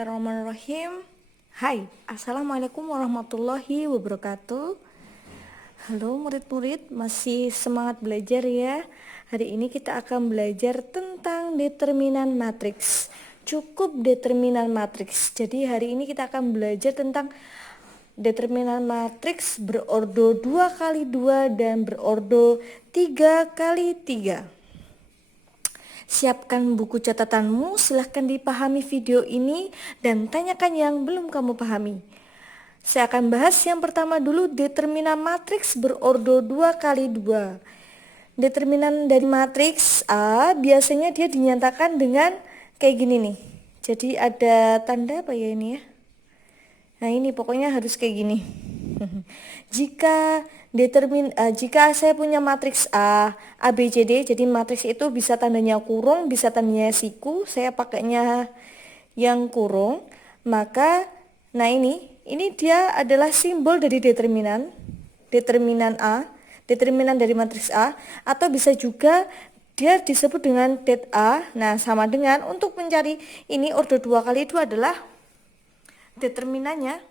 Bismillahirrahmanirrahim. Hai, Assalamualaikum warahmatullahi wabarakatuh. Halo murid-murid, masih semangat belajar ya? Hari ini kita akan belajar tentang determinan matriks. Cukup determinan matriks. Jadi hari ini kita akan belajar tentang determinan matriks berordo 2 kali 2 dan berordo 3 kali 3. Siapkan buku catatanmu, silahkan dipahami video ini dan tanyakan yang belum kamu pahami. Saya akan bahas yang pertama dulu, determinan matriks berordo 2 kali 2. Determinan dari matriks A biasanya dia dinyatakan dengan kayak gini nih. Jadi ada tanda apa ya ini ya? Nah ini pokoknya harus kayak gini. Jika saya punya matriks A, B, C, D, jadi matriks itu bisa tandanya kurung, bisa tandanya siku, saya pakainya yang kurung, maka nah ini dia adalah simbol dari determinan A, determinan dari matriks A, atau bisa juga dia disebut dengan det A. Nah, sama dengan untuk mencari ini ordo 2 kali 2 adalah determinannya.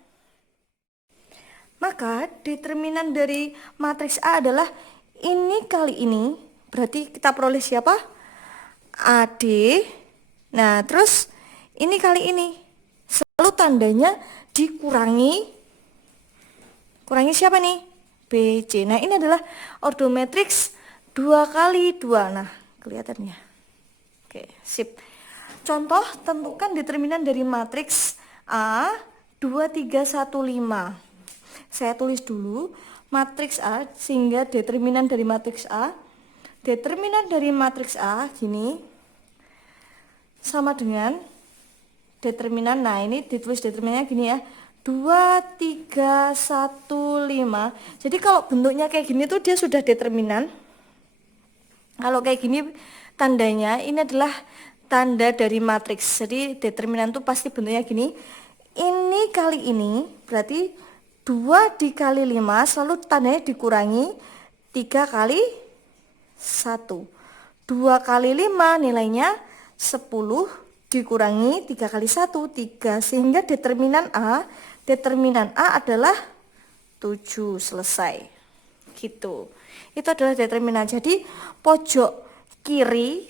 Maka determinan dari matriks A adalah ini kali ini, berarti kita peroleh siapa? AD. Nah, terus ini kali ini. Selalu tandanya dikurangi. Kurangi siapa nih? BC. Nah, ini adalah ordo matriks 2 kali 2. Nah, kelihatan ya. Oke, sip. Contoh, tentukan determinan dari matriks A 2, 3, 1, 5. Saya tulis dulu matriks A sehingga determinan dari matriks A. Determinan dari matriks A gini sama dengan determinan, nah ini ditulis determinannya gini ya, 2, 3, 1, 5. Jadi kalau bentuknya kayak gini tuh dia sudah determinan. Kalau kayak gini tandanya ini adalah tanda dari matriks. Jadi determinan tuh pasti bentuknya gini. Ini kali ini berarti 2 dikali 5 selalu tandanya dikurangi 3 kali 1. 2 kali 5 nilainya 10 dikurangi 3 kali 1, 3. Sehingga determinan A adalah 7. Selesai. Gitu. Itu adalah determinan. Jadi pojok kiri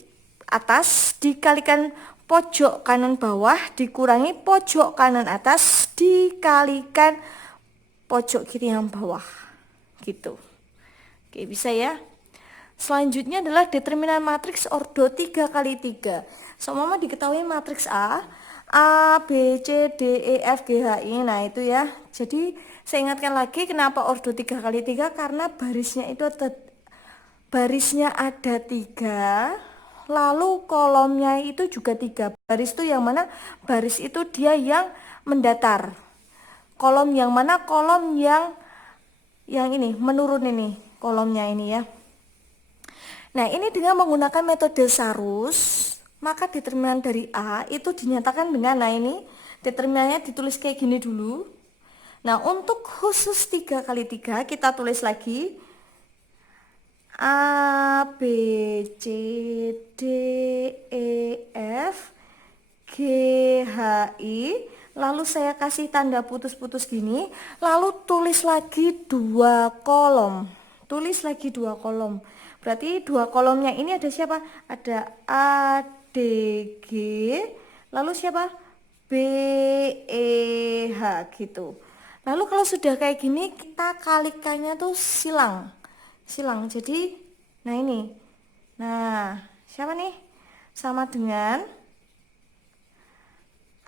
atas dikalikan pojok kanan bawah dikurangi pojok kanan atas dikalikan pojok kiri yang bawah, gitu. Oke, bisa ya. Selanjutnya adalah determinan matriks ordo 3 kali 3. Seumpama diketahui matriks A, B, C, D, E, F, G, H, I. Nah itu ya. Jadi saya ingatkan lagi kenapa ordo 3 kali 3, karena barisnya ada 3, lalu kolomnya itu juga 3. Baris itu yang mana? Baris itu dia yang mendatar. Kolom yang mana? Kolom yang ini menurun, ini kolomnya ini ya. Nah ini dengan menggunakan metode Sarus, maka determinan dari A itu dinyatakan dengan, nah ini determinannya ditulis kayak gini dulu. Nah untuk khusus 3 kali 3 kita tulis lagi A, B, C, D, E, F, G, H, I. Lalu saya kasih tanda putus-putus gini, lalu tulis lagi 2 kolom. Tulis lagi 2 kolom. Berarti 2 kolomnya ini ada siapa? Ada A, D, G, lalu siapa? B, E, H, gitu. Lalu kalau sudah kayak gini, kita kalikannya tuh silang. Jadi, nah ini. Nah, siapa nih? Sama dengan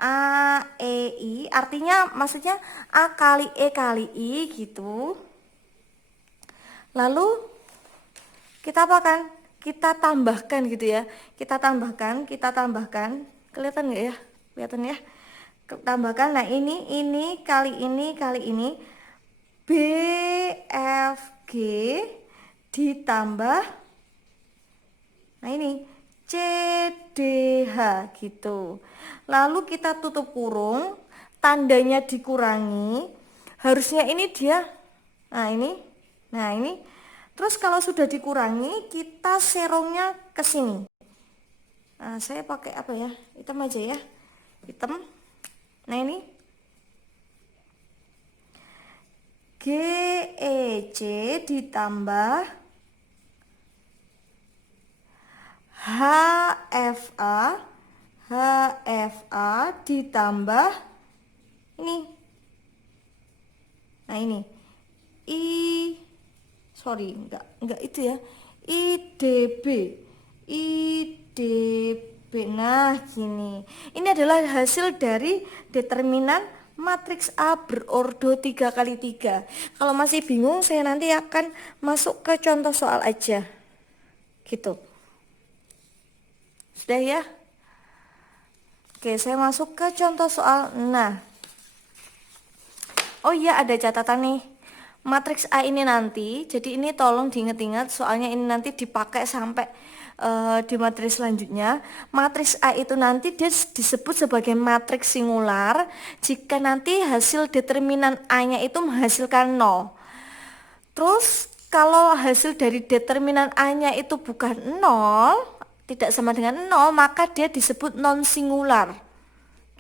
A, E, I, artinya maksudnya A kali E kali I gitu. Lalu kita apakan? Kita tambahkan gitu ya. Kita tambahkan. Kelihatan nggak ya? Kelihatan ya? Tambahkan. Nah ini kali ini. B, F, G ditambah. Nah ini C, D, H gitu. Lalu kita tutup kurung, tandanya dikurangi, harusnya ini dia, nah ini, terus kalau sudah dikurangi kita serongnya ke sini. Nah saya pakai apa ya, hitam aja ya, hitam. Nah ini GEC ditambah HFA ditambah ini. Nah ini I sorry enggak itu ya, IDB. Nah gini, ini adalah hasil dari determinan matriks A berordo 3x3. Kalau masih bingung, saya nanti akan masuk ke contoh soal aja gitu. Sudah ya? Oke, saya masuk ke contoh soal. Nah, oh iya, ada catatan nih. Matriks A ini nanti, jadi ini tolong diingat-ingat, soalnya ini nanti dipakai sampai di materi selanjutnya. Matriks A itu nanti dia disebut sebagai matriks singular jika nanti hasil determinan A-nya itu menghasilkan 0. Terus kalau hasil dari determinan A-nya itu bukan 0, tidak sama dengan 0, maka dia disebut non singular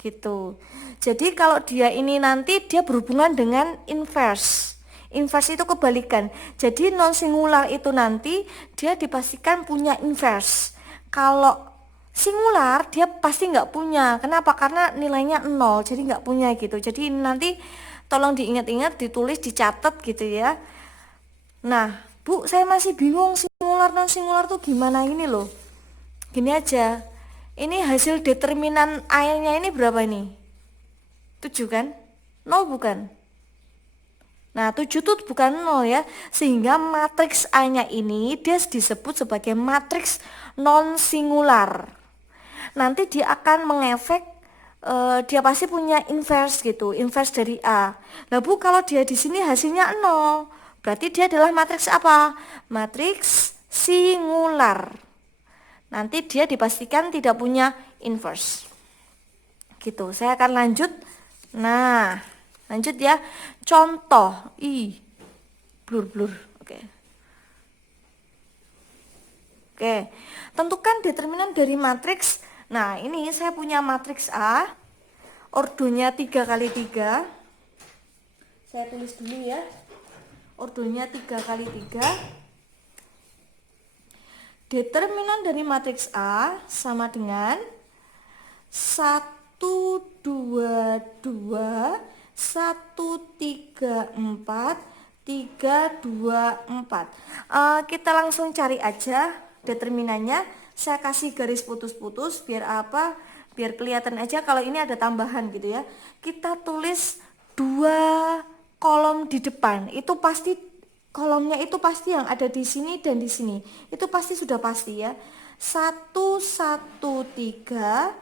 gitu. Jadi kalau dia ini nanti dia berhubungan dengan inverse. Inverse itu kebalikan. Jadi non singular itu nanti dia dipastikan punya inverse. Kalau singular dia pasti nggak punya. Kenapa? Karena nilainya 0, jadi nggak punya gitu. Jadi ini nanti tolong diingat-ingat, ditulis, dicatat gitu ya. Nah, Bu, saya masih bingung singular non singular tuh gimana ini loh. Gini aja. Ini hasil determinan A-nya ini berapa ini? 7 kan? 0 bukan? Nah, 7 itu bukan 0 ya. Sehingga matriks A-nya ini dia disebut sebagai matriks non singular. Nanti dia akan mengefek dia pasti punya inverse gitu, inverse dari A. Nah, Bu, kalau dia di sini hasilnya 0, berarti dia adalah matriks apa? Matriks singular. Nanti dia dipastikan tidak punya inverse. Gitu. Saya akan lanjut. Nah, lanjut ya. Contoh blur. Oke. Tentukan determinan dari matriks. Nah, ini saya punya matriks A. Ordonya 3x3. Saya tulis dulu ya. Ordonya 3x3. Determinan dari matriks A sama dengan 1, 2, 2, 1, 3, 4, 3, 2, 4. Kita langsung cari aja determinannya. Saya kasih garis putus-putus biar apa? Biar kelihatan aja kalau ini ada tambahan gitu ya. Kita tulis 2 kolom di depan. Itu pasti kolomnya itu pasti yang ada di sini dan di sini. Itu pasti sudah pasti ya. 1, 1, 3,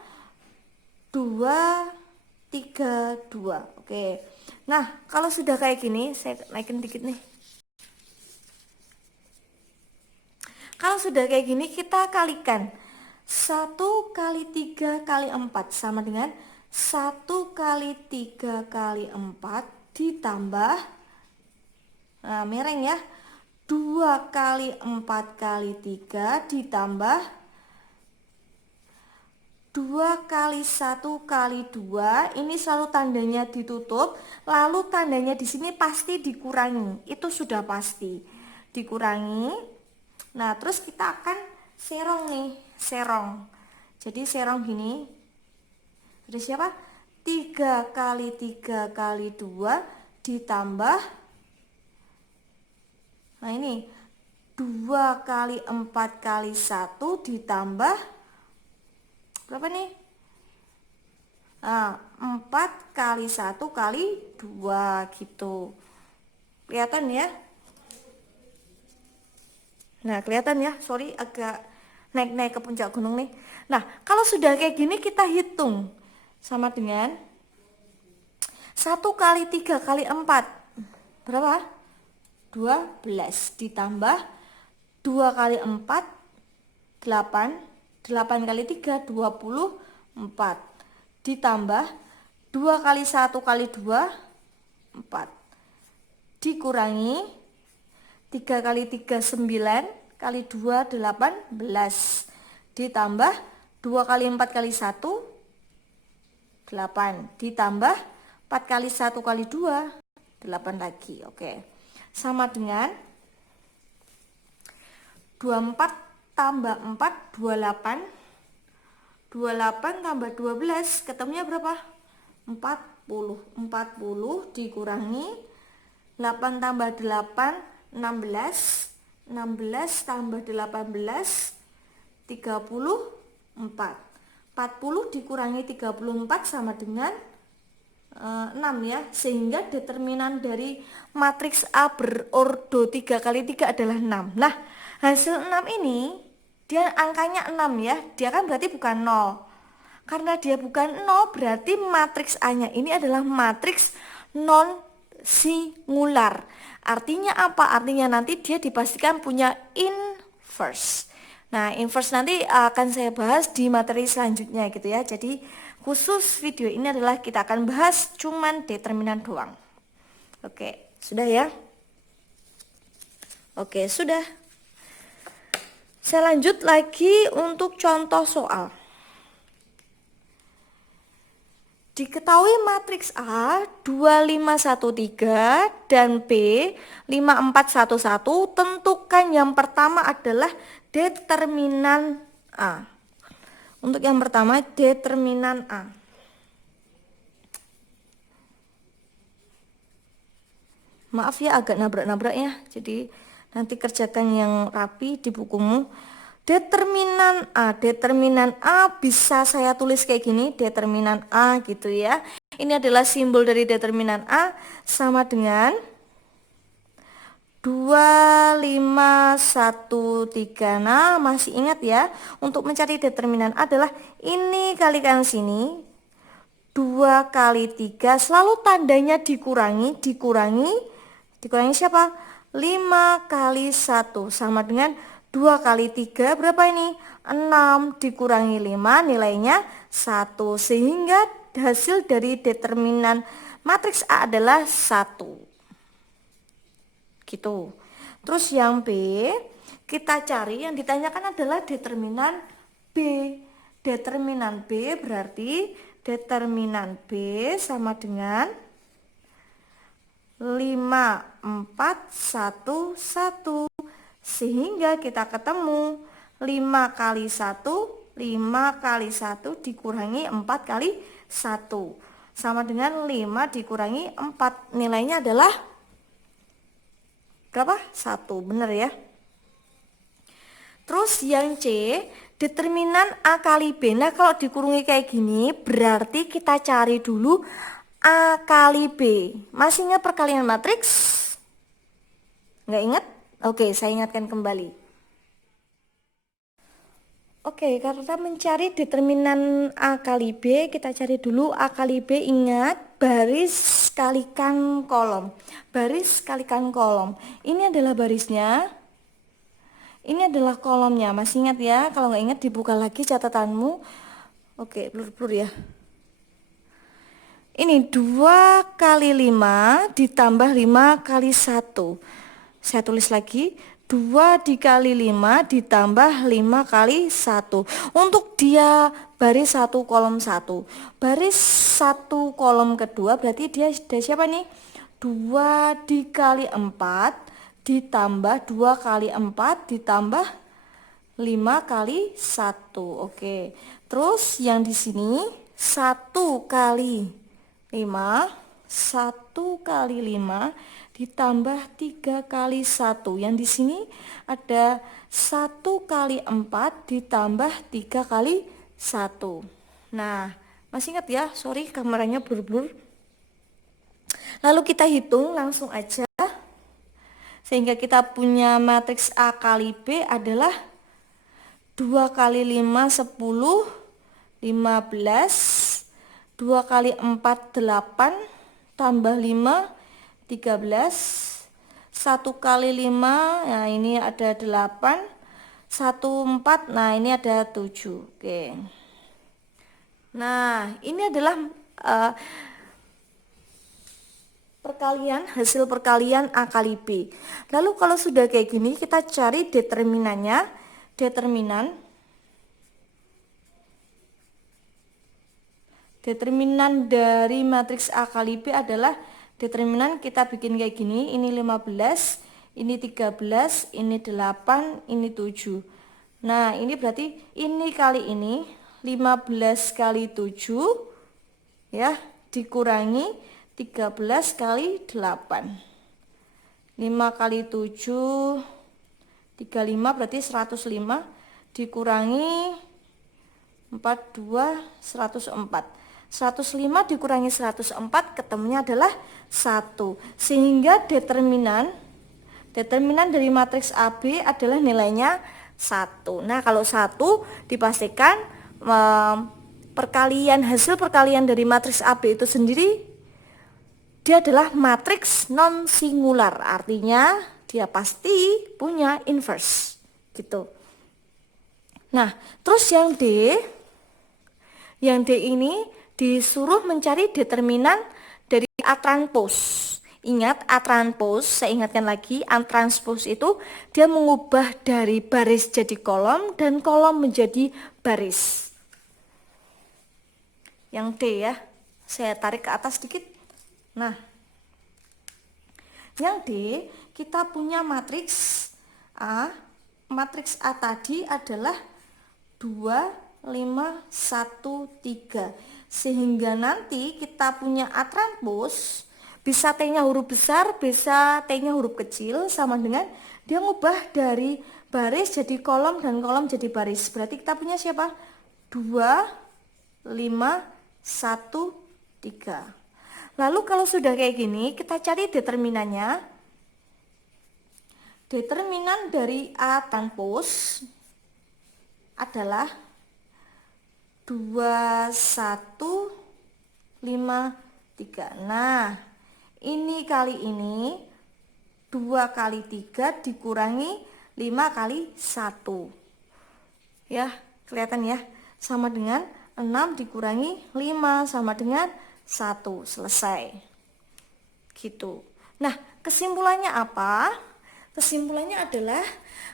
2, 3, 2. Oke. Nah, kalau sudah kayak gini, saya naikin dikit nih. Kalau sudah kayak gini, kita kalikan. 1 kali 3 kali 4 sama dengan 1 kali 3 kali 4 ditambah, nah mereng ya, 2 kali 4 kali 3 ditambah 2 kali 1 kali 2. Ini selalu tandanya ditutup, lalu tandanya di sini pasti dikurangi. Itu sudah pasti dikurangi. Nah, terus kita akan serong nih, serong. Jadi serong gini. Ada siapa? 3 kali 3 kali 2 ditambah, nah ini 2 kali 4 kali 1 ditambah berapa nih? Nah, 4 kali 1 kali 2 gitu. Kelihatan ya? Nah, kelihatan ya? Sorry, agak naik-naik ke puncak gunung nih. Nah, kalau sudah kayak gini kita hitung. Sama dengan 1 kali 3 kali 4. Berapa? 12 ditambah 2 kali 4 8. 8 kali 3 24 ditambah 2 kali 1 kali 2 4 dikurangi 3 kali 3 9 kali 2 18 ditambah 2 kali 4 kali 1 8 ditambah 4 kali 1 kali 2 8 lagi. Oke, sama dengan 24 tambah 4 28 28 tambah 12 ketemunya berapa? 40 dikurangi 8 tambah 8 16 16 tambah 18 34 40 dikurangi 34 sama dengan 6 ya, sehingga determinan dari matriks A berordo 3 kali 3 adalah 6. Nah, hasil 6 ini dia angkanya 6 ya, dia kan berarti bukan 0. Karena dia bukan 0 berarti matriks A-nya ini adalah matriks non singular. Artinya apa? Artinya nanti dia dipastikan punya inverse. Nah, inverse nanti akan saya bahas di materi selanjutnya gitu ya. Jadi khusus video ini adalah kita akan bahas cuman determinan doang. Oke, sudah ya? Oke, sudah. Saya lanjut lagi untuk contoh soal. Diketahui matriks A 2513 dan B 5411, tentukan yang pertama adalah determinan A. Untuk yang pertama determinan A. Maaf ya agak nabrak-nabrak ya, jadi nanti kerjakan yang rapi di bukumu. Determinan A bisa saya tulis kayak gini, determinan A gitu ya. Ini adalah simbol dari determinan A sama dengan 2513. Nah, masih ingat ya, untuk mencari determinan A adalah ini kalikan sini 2 kali 3, selalu tandanya dikurangi siapa? 5 kali 1 sama dengan 2 kali 3 berapa ini? 6 dikurangi 5 nilainya 1, sehingga hasil dari determinan matriks A adalah 1 gitu. Terus yang B kita cari, yang ditanyakan adalah determinan B. Determinan B berarti determinan B sama dengan 5 4 1 1, sehingga kita ketemu 5 kali 1 dikurangi 4 kali 1 sama dengan 5 dikurangi 4, nilainya adalah berapa? 1, bener ya. Terus yang C, determinan A kali B. Nah, kalau dikurungi kayak gini berarti kita cari dulu A kali B. Masih ingat perkalian matriks? Nggak ingat? Oke, saya ingatkan kembali. Oke, karena mencari determinan A kali B, kita cari dulu A kali B. Ingat, baris kalikan kolom. Baris kalikan kolom. Ini adalah barisnya. Ini adalah kolomnya. Masih ingat ya? Kalau nggak ingat dibuka lagi catatanmu. Oke, blur-blur ya. Ini 2 kali 5 ditambah 5 kali 1. Saya tulis lagi, 2 dikali 5 ditambah 5 kali 1. Untuk dia baris 1 kolom 1. Baris 1 kolom kedua berarti dia siapa nih? 2 dikali 4 ditambah 2 kali 4 ditambah 5 kali 1. Oke. Terus yang di sini 1 kali 5, 1 kali 5 ditambah 3 kali 1. Yang di sini ada 1 kali 4 ditambah 3 kali 1. Nah, masih ingat ya? Sorry kameranya blur-blur. Lalu kita hitung langsung aja. Sehingga kita punya matriks A kali B adalah 2 kali 5 10, 15, 2 kali 4 8, tambah 5 13, 1 kali 5, nah ini ada 8, 1 4, nah ini ada 7. Oke. Nah, ini adalah hasil perkalian A kali B. Lalu kalau sudah kayak gini, kita cari determinannya. Determinan dari matriks A kali B adalah determinan kita bikin kayak gini. Ini 15, ini 13, ini 8, ini 7. Nah, ini berarti ini kali ini 15 kali 7 ya, dikurangi 13 kali 8. 5 kali 7 35 berarti 105 dikurangi 42 104. 105 dikurangi 104 ketemunya adalah 1. Sehingga determinan dari matriks AB adalah nilainya 1. Nah, kalau 1 dipastikan hasil perkalian dari matriks AB itu sendiri dia adalah matriks non singular. Artinya dia pasti punya inverse gitu. Nah, terus yang D ini disuruh mencari determinan dari A transpose. Ingat A transpose, saya ingatkan lagi, A transpose itu dia mengubah dari baris jadi kolom dan kolom menjadi baris. Yang D ya, saya tarik ke atas sedikit. Nah, yang D kita punya matriks A. Matriks A tadi adalah 2, 5, 1, 3. Sehingga nanti kita punya A transpose bisa T-nya huruf besar, bisa T-nya huruf kecil, sama dengan dia ngubah dari baris jadi kolom dan kolom jadi baris. Berarti kita punya siapa? 2, 5, 1, 3. Lalu kalau sudah kayak gini, kita cari determinannya. Determinan dari A transpose adalah 2, 1, 5, 3. Nah, ini kali ini 2 kali 3 dikurangi 5 kali 1. Ya, kelihatan ya? Sama dengan 6 dikurangi 5 sama dengan 1. Selesai. Gitu. Nah, kesimpulannya apa? Kesimpulannya adalah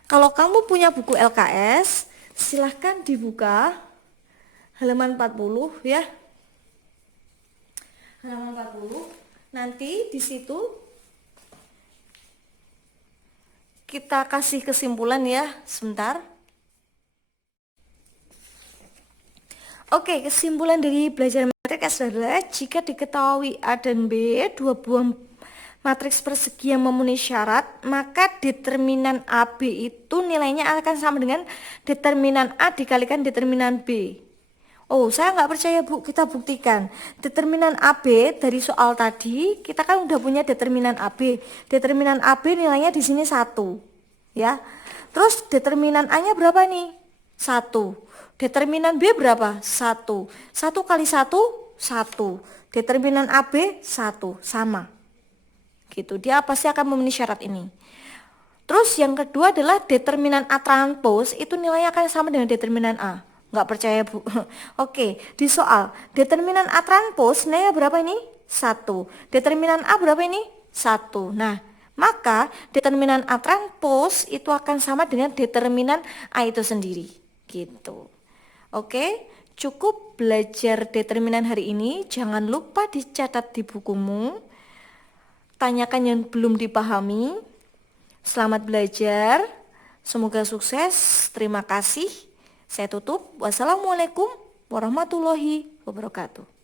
kalau kamu punya buku LKS, silahkan dibuka halaman 40 ya. Halaman 40. Nanti di situ kita kasih kesimpulan ya, sebentar. Oke, kesimpulan dari belajar matriks adalah jika diketahui A dan B dua buah matriks persegi yang memenuhi syarat, maka determinan AB itu nilainya akan sama dengan determinan A dikalikan determinan B. Oh, saya nggak percaya Bu, kita buktikan. Determinan AB dari soal tadi, kita kan udah punya determinan AB. Determinan AB nilainya di sini 1. Ya. Terus determinan A-nya berapa nih? 1. Determinan B berapa? 1. 1 kali 1, 1. Determinan AB 1, sama. Gitu. Dia pasti akan memenuhi syarat ini. Terus yang kedua adalah determinan A transpose itu nilainya akan sama dengan determinan A. Nggak percaya Bu. Oke, di soal determinan A transpose nilainya berapa ini? 1. Determinan A berapa ini? 1. Nah, maka determinan A transpose itu akan sama dengan determinan A itu sendiri. Gitu. Oke, cukup belajar determinan hari ini. Jangan lupa dicatat di bukumu. Tanyakan yang belum dipahami. Selamat belajar. Semoga sukses. Terima kasih. Saya tutup. Wassalamualaikum warahmatullahi wabarakatuh.